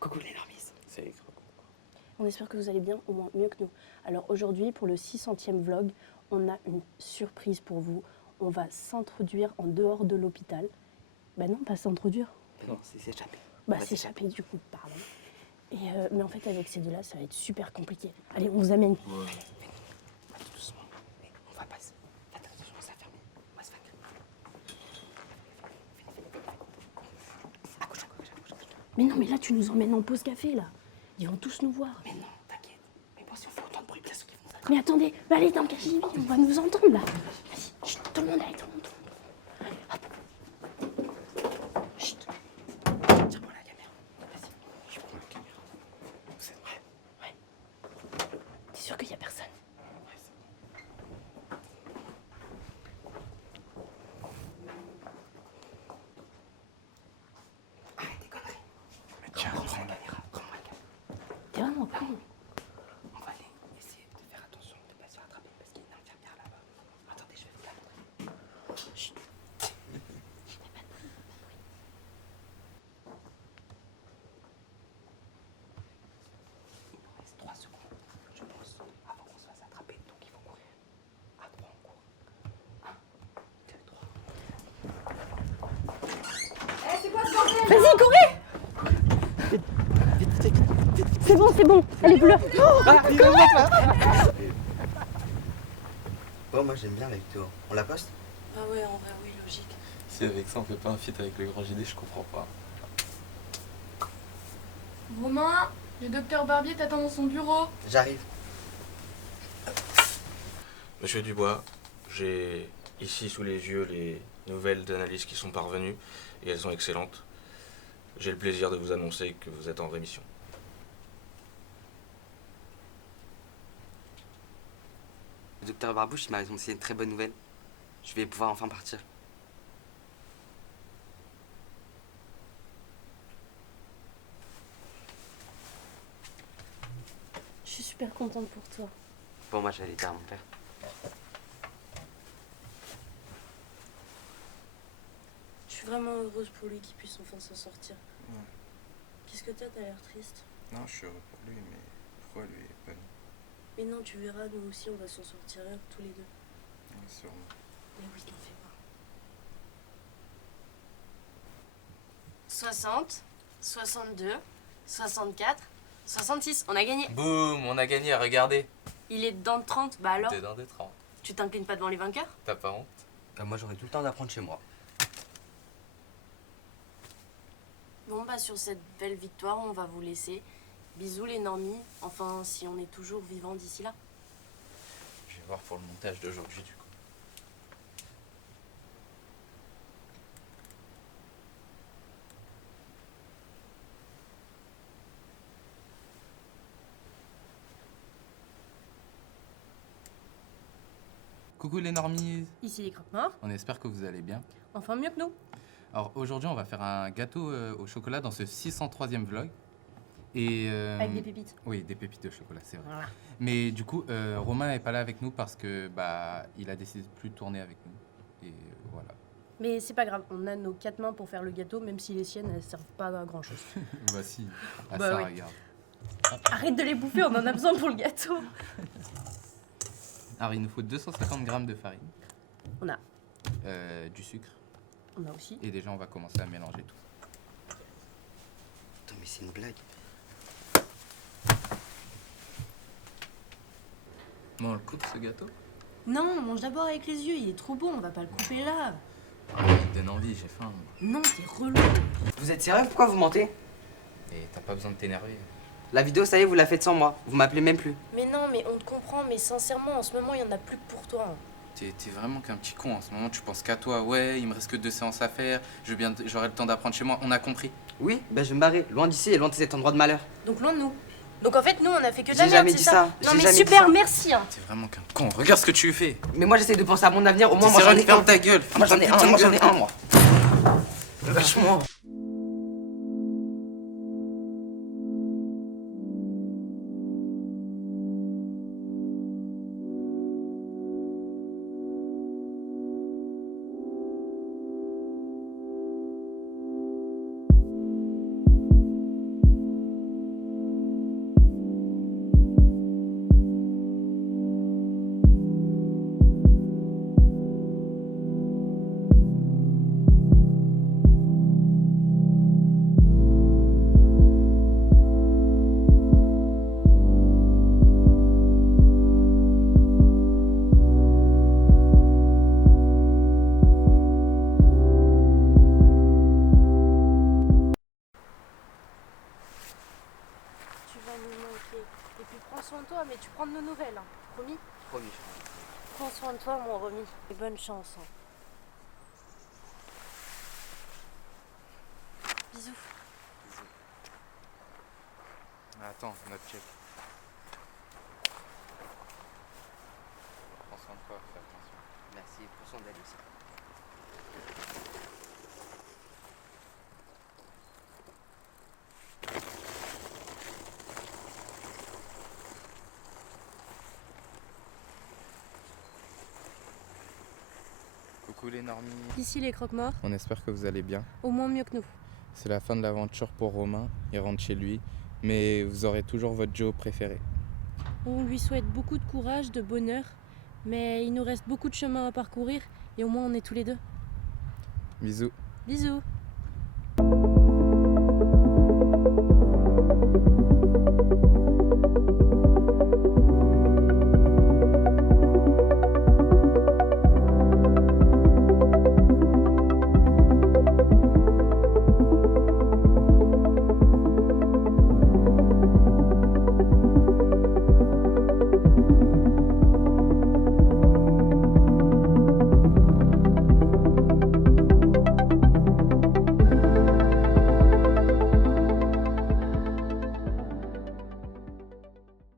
Coucou les normies. Salut. On espère que vous allez bien, au moins mieux que nous. Alors aujourd'hui, pour le 600e vlog, on a une surprise pour vous. On va s'introduire en dehors de l'hôpital. Bah non, pas s'introduire. Non, c'est s'échapper. Bah s'échapper du coup, pardon. Mais en fait, avec ces deux-là, ça va être super compliqué. Allez, on vous amène. Ouais. Tout doucement. On va passer. Faites attention, ça ferme. On va se faire. Accouche. Mais non, mais là, tu nous emmènes en pause café, là. Ils vont tous nous voir. Mais non, t'inquiète. Mais bon, si on fait autant de bruit, bien sûr qu'ils vont s'attraper. Mais attendez, bah, allez dans le café, on va nous entendre, là. Vas-y, chut, tout le monde, allez, tout le monde. Allez, hop. Chut. Tiens, prends la caméra. Vas-y, je prends la caméra. Vous êtes prêts? Ouais. T'es sûr qu'il n'y a personne? Ouais, c'est bon. Arrête tes conneries. Mais tiens, prends la caméra. Prends-moi la caméra. T'es vraiment con. On va aller essayer de faire attention de ne pas se faire attraper parce qu'il y a une infirmière là-bas. Attendez, je vais vous la montrer. Chut. Il nous reste 3 secondes, je pense, avant qu'on se fasse attraper. Donc il faut courir. À 3, on court. 1, 2, 3. Eh, c'est quoi ce bordel? Vas-y, courez! C'est bon, elle est bleue. Bon, moi j'aime bien la vidéo. On la poste? Ah ouais, en vrai, oui, logique. Si avec ça on fait pas un feat avec le grand JD, je comprends pas. Romain, le docteur Barbier t'attend dans son bureau. J'arrive. Monsieur Dubois, j'ai ici sous les yeux les nouvelles d'analyse qui sont parvenues et elles sont excellentes. J'ai le plaisir de vous annoncer que vous êtes en rémission. Le docteur Barbouche, il m'a annoncé une très bonne nouvelle. Je vais pouvoir enfin partir. Je suis super contente pour toi. Bon, moi j'allais dire à mon père. Je suis vraiment heureuse pour lui qu'il puisse enfin s'en sortir. Qu'est-ce que t'as l'air triste. Non, je suis heureux pour lui, mais pourquoi lui est pas nous? Mais non, tu verras, nous aussi on va s'en sortir tous les deux. Ouais, sûrement. Mais oui, t'en fais pas. 60, 62, 64, 66. On a gagné. Boum, on a gagné, regardez. Il est dans le 30. Bah alors, T'es dans des 30. tu t'inclines pas devant les vainqueurs? T'as pas honte? Moi j'aurai tout le temps d'apprendre chez moi. Bon bah sur cette belle victoire, on va vous laisser. Bisous les normies. Enfin, si on est toujours vivants d'ici là. Je vais voir pour le montage d'aujourd'hui du coup. Coucou les normies, Ici les croque-morts. on espère que vous allez bien. Enfin mieux que nous. Alors aujourd'hui on va faire un gâteau au chocolat dans ce 603e vlog. Et Avec des pépites. Oui, des pépites de chocolat, c'est vrai. Voilà. Mais du coup, Romain n'est pas là avec nous parce que bah il a décidé de plus tourner avec nous. Et voilà. Mais c'est pas grave, on a nos 4 mains pour faire le gâteau, même si les siennes, elles servent pas à grand chose. Voici. Ah Bah ça, oui. regarde. Arrête de les bouffer, on en a besoin pour le gâteau. Alors il nous faut 250 grammes de farine. On a. Du sucre. On a aussi. Et déjà on va commencer à mélanger tout. Attends, mais c'est une blague. Bon, on le coupe ce gâteau? Non, on mange d'abord avec les yeux. Il est trop bon, on va pas le couper là. Il me donne envie, j'ai faim. Non, t'es relou. Vous êtes sérieux? Pourquoi vous mentez? Et t'as pas besoin de t'énerver. La vidéo, ça y est, vous la faites sans moi. Vous m'appelez même plus. Mais non, mais on te comprend. Mais sincèrement, en ce moment, il y en a plus que pour toi. T'es vraiment qu'un petit con en ce moment, tu penses qu'à toi. Ouais, il me reste que 2 séances à faire, j'aurai le temps d'apprendre chez moi, on a compris. Oui, ben je vais me barrer. Loin d'ici et loin de cet endroit de malheur. Donc loin de nous. Donc en fait, nous, on a fait que de la J'ai merde, jamais c'est dit ça? ça. Non J'ai mais jamais dit super, ça. merci. T'es vraiment qu'un con, regarde ce que tu fais. Mais moi j'essaie de penser à mon avenir. Au moins, T'es moi j'en sérieux, ai ferme un. ta gueule. Moi j'en ai un, moi j'en ai un, moi. Lâche-moi. soin de toi, mais tu prends de nos nouvelles, hein. Promis? Promis, je crois. Prends soin de toi, mon Romy. Et bonne chance. Hein. Bisous. Attends, notre chef. Prends soin de toi, fais attention. Merci pour son aide aussi. Coucou les normies. Ici les croque-morts, On espère que vous allez bien. au moins mieux que nous. C'est la fin de l'aventure pour Romain. Il rentre chez lui. Mais vous aurez toujours votre Joe préféré. On lui souhaite beaucoup de courage, de bonheur, mais il nous reste beaucoup de chemin à parcourir et au moins on est tous les deux. Bisous. Bisous.